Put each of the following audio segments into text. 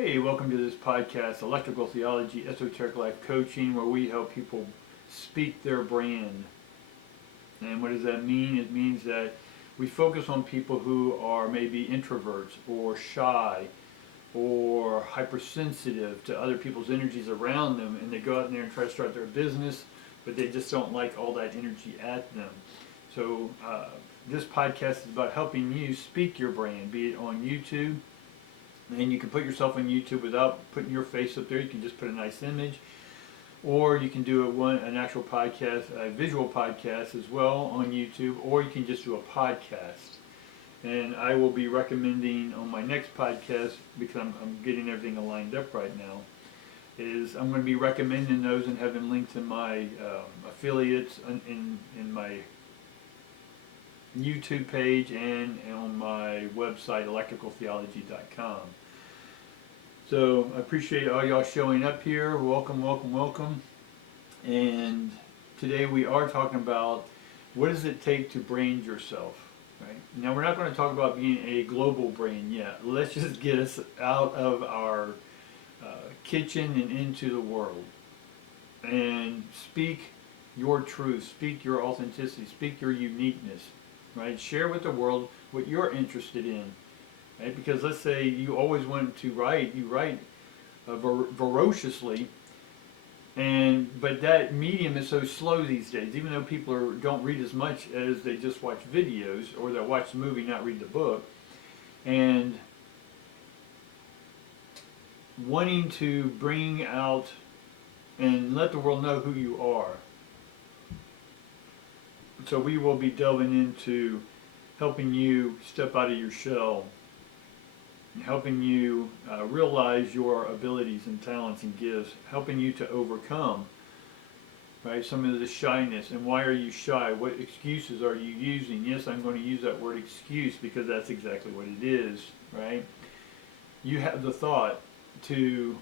Hey, welcome to this podcast, Electrical Theology, Esoteric Life Coaching, where we help people speak their brand. And what does that mean? It means that we focus on people who are maybe introverts or shy or hypersensitive to other people's energies around them, and they go out there and try to start their business, but they just don't like all that energy at them. So this podcast is about helping you speak your brand, be it on YouTube. And you can put yourself on YouTube without putting your face up there. You can just put a nice image. Or you can do an actual podcast, a visual podcast as well on YouTube. Or you can just do a podcast. And I will be recommending on my next podcast, because I'm getting everything lined up right now, is I'm going to be recommending those and having links in my affiliates in my YouTube page and on my website, electricaltheology.com. So I appreciate all y'all showing up here. Welcome, welcome, welcome. And today we are talking about what does it take to brand yourself. Right? Now we're not going to talk about being a global brand yet. Let's just get us out of our kitchen and into the world. And speak your truth, speak your authenticity, speak your uniqueness. Right? Share with the world what you're interested in. Right? Because let's say you always wanted to write, you write voraciously, but that medium is so slow these days. Even though people don't read as much as they just watch videos, or they watch the movie, not read the book, and wanting to bring out and let the world know who you are. So we will be delving into helping you step out of your shell, helping you realize your abilities and talents and gifts, helping you to overcome, right, some of the shyness. And why are you shy? What excuses are you using? Yes, I'm going to use that word excuse because that's exactly what it is, right? You have the thought to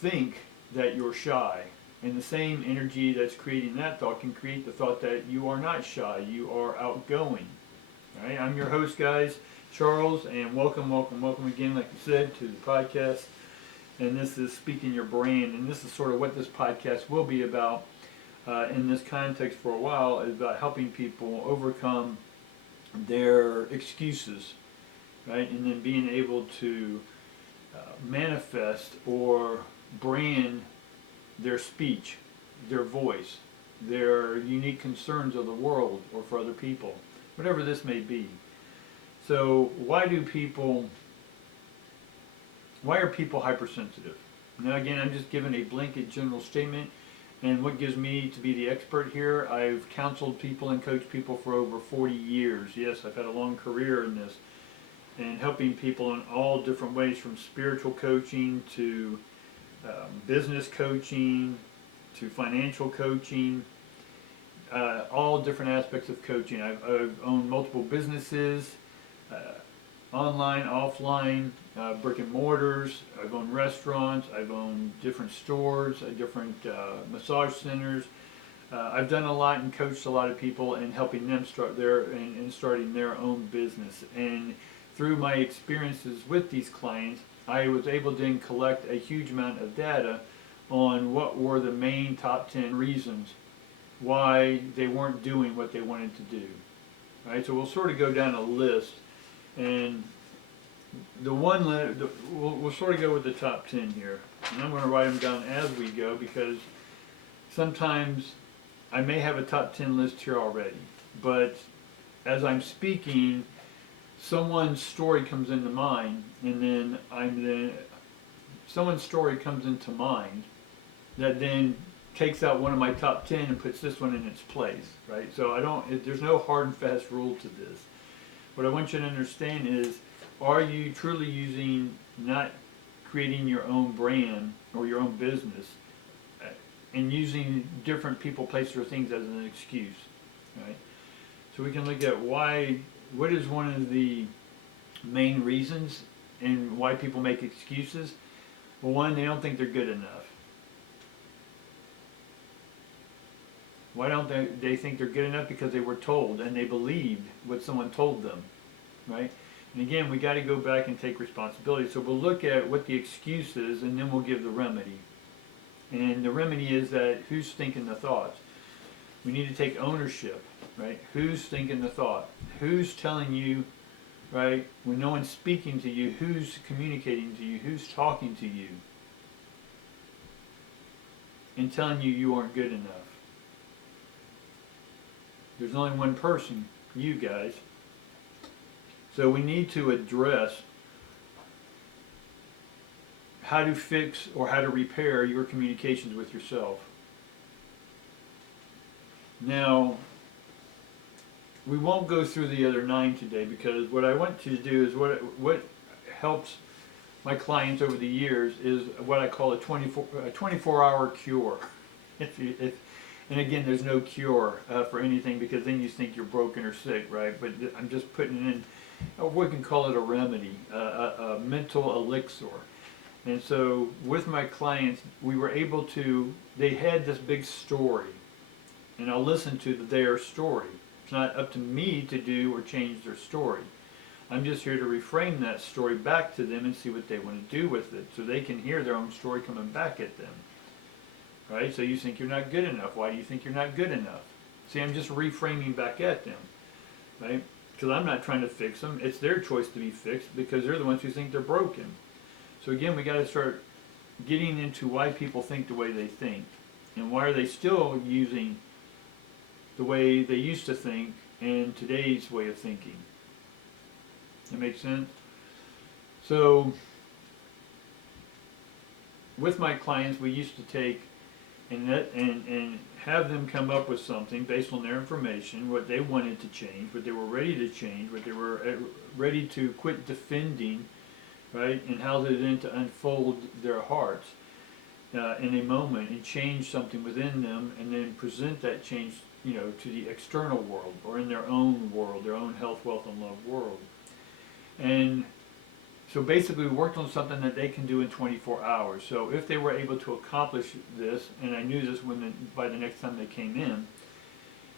think that you're shy. And the same energy that's creating that thought can create the thought that you are not shy, you are outgoing. All right, I'm your host, guys, Charles, and welcome, welcome, welcome again, like you said, to the podcast. And this is Speaking Your Brand, and this is sort of what this podcast will be about in this context for a while, is about helping people overcome their excuses, right, and then being able to manifest or brand their speech, their voice, their unique concerns of the world or for other people, whatever this may be. So why are people hypersensitive? Now again, I'm just giving a blanket general statement, and what gives me to be the expert here, I've counseled people and coached people for over 40 years. Yes, I've had a long career in this, and helping people in all different ways, from spiritual coaching to business coaching to financial coaching, all different aspects of coaching. I've owned multiple businesses, online, offline, brick and mortars. I've owned restaurants. I've owned different stores, different massage centers. I've done a lot and coached a lot of people in helping them start and starting their own business. And through my experiences with these clients, I was able to then collect a huge amount of data on what were the main top 10 reasons why they weren't doing what they wanted to do. Right? So we'll sort of go down a list, and we'll sort of go with the top 10 here. And I'm going to write them down as we go, because sometimes I may have a top 10 list here already, but as I'm speaking, someone's story comes into mind, and then someone's story comes into mind that then takes out one of my top 10 and puts this one in its place, right? So there's no hard and fast rule to this. What I want you to understand is, are you truly not creating your own brand or your own business and using different people, places, or things as an excuse, right? So we can look at what is one of the main reasons and why people make excuses. Well, one, they don't think they're good enough. Why don't they think they're good enough? Because they were told and they believed what someone told them, right? And again, we got to go back and take responsibility. So we'll look at what the excuse is, and then we'll give the remedy. And the remedy is that who's thinking the thoughts? We need to take ownership, right? Who's thinking the thought? Who's telling you, right? When no one's speaking to you, who's communicating to you? Who's talking to you? And telling you you aren't good enough. There's only one person, you guys. So we need to address how to fix or how to repair your communications with yourself. Now, we won't go through the other 9 today, because what I want to do is what helps my clients over the years is what I call a 24-hour cure. And again, there's no cure for anything, because then you think you're broken or sick, right? But I'm just putting in, we can call it a remedy, a mental elixir. And so with my clients, we were able to, they had this big story, and I'll listen to their story. It's not up to me to do or change their story. I'm just here to reframe that story back to them and see what they want to do with it, so they can hear their own story coming back at them. Right? So you think you're not good enough. Why do you think you're not good enough? See, I'm just reframing back at them. Right? Because I'm not trying to fix them. It's their choice to be fixed, because they're the ones who think they're broken. So again, we got to start getting into why people think the way they think, and why are they still using the way they used to think and today's way of thinking. That makes sense? So with my clients, we used to take and have them come up with something based on their information, what they wanted to change, what they were ready to change, what they were ready to quit defending, right, and how they then to unfold their hearts in a moment and change something within them, and then present that change, to the external world, or in their own world, their own health, wealth, and love world. And so basically we worked on something that they can do in 24 hours. So if they were able to accomplish this, and I knew this by the next time they came in,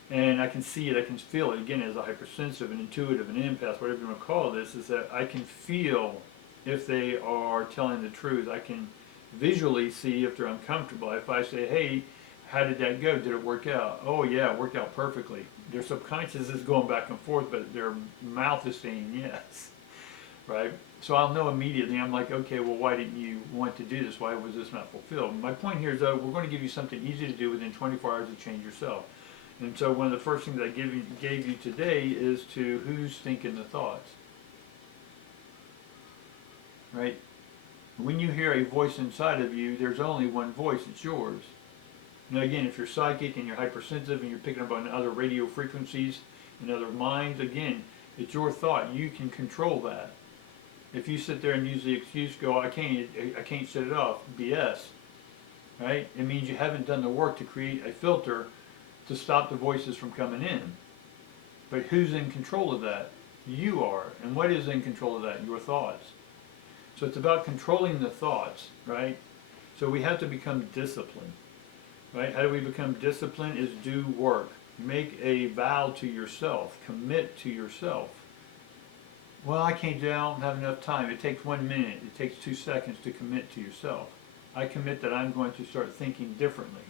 and I can see it, I can feel it, again, as a hypersensitive, an intuitive, an empath, whatever you want to call this, is that I can feel if they are telling the truth. I can visually see if they're uncomfortable. If I say, hey, how did that go? Did it work out? Oh yeah, it worked out perfectly. Their subconscious is going back and forth, but their mouth is saying yes, right? So I'll know immediately. I'm like, okay, well, why didn't you want to do this? Why was this not fulfilled? My point here is that we're going to give you something easy to do within 24 hours to change yourself. And so one of the first things I gave you today is to who's thinking the thoughts, right? When you hear a voice inside of you, there's only one voice, it's yours. Now again, if you're psychic and you're hypersensitive and you're picking up on other radio frequencies and other minds, again, it's your thought. You can control that. If you sit there and use the excuse, I can't shut it off, BS, right? It means you haven't done the work to create a filter to stop the voices from coming in. But who's in control of that? You are. And what is in control of that? Your thoughts. So it's about controlling the thoughts, right? So we have to become disciplined, right? How do we become disciplined? Is do work. Make a vow to yourself. Commit to yourself. Well, I can't do it. I don't have enough time. It takes 1 minute. It takes 2 seconds to commit to yourself. I commit that I'm going to start thinking differently,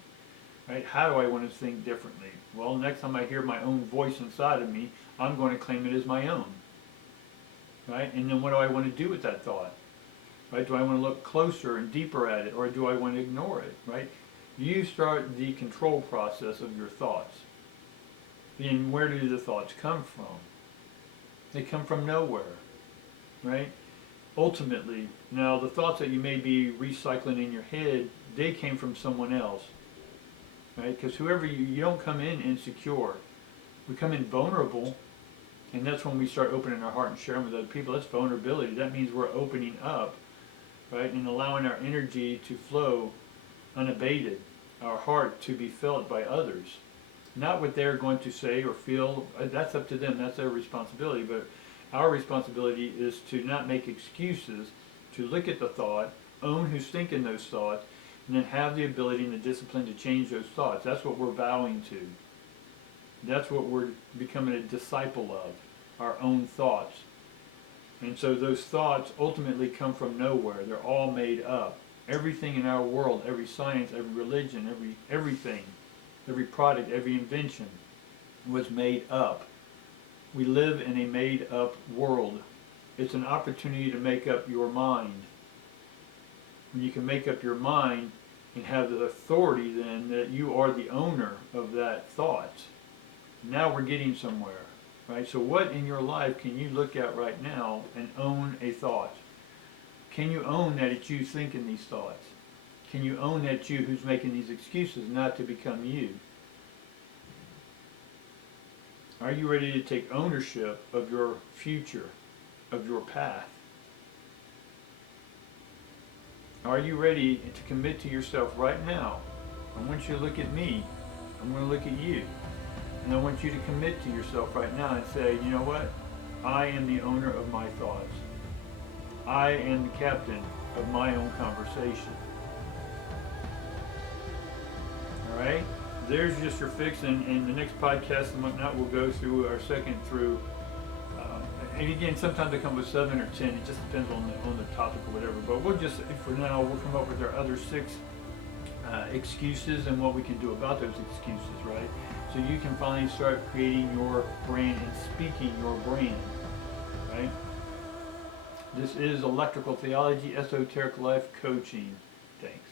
right? How do I want to think differently? Well, next time I hear my own voice inside of me, I'm going to claim it as my own, right? And then what do I want to do with that thought, right? Do I want to look closer and deeper at it, or do I want to ignore it, right? You start the control process of your thoughts. And where do the thoughts come from? They come from nowhere, right? Ultimately, now the thoughts that you may be recycling in your head, they came from someone else, right? Because whoever you don't come in insecure. We come in vulnerable, and that's when we start opening our heart and sharing with other people. That's vulnerability. That means we're opening up, right? And allowing our energy to flow unabated, our heart to be felt by others. Not what they're going to say or feel. That's up to them. That's their responsibility. But our responsibility is to not make excuses, to look at the thought, own who's thinking those thoughts, and then have the ability and the discipline to change those thoughts. That's what we're vowing to. That's what we're becoming a disciple of, our own thoughts. And so those thoughts ultimately come from nowhere. They're all made up. Everything in our world, every science, every religion, everything, every product, every invention was made up. We live in a made up world. It's an opportunity to make up your mind. When you can make up your mind and have the authority then that you are the owner of that thought, now we're getting somewhere. Right? So what in your life can you look at right now and own a thought? Can you own that it's you thinking these thoughts? Can you own that it's you who's making these excuses not to become you? Are you ready to take ownership of your future, of your path? Are you ready to commit to yourself right now? I want you to look at me. I'm going to look at you. And I want you to commit to yourself right now and say, you know what? I am the owner of my thoughts. I am the captain of my own conversation. All right? There's just your fix. And in the next podcast and whatnot, we'll go through our second through. And again, sometimes they come with 7 or 10. It just depends on the topic or whatever. But we'll just, for now, we'll come up with our other 6 excuses and what we can do about those excuses, right? So you can finally start creating your brand and speaking your brand, right? This is Electrical Theology, Esoteric Life Coaching. Thanks.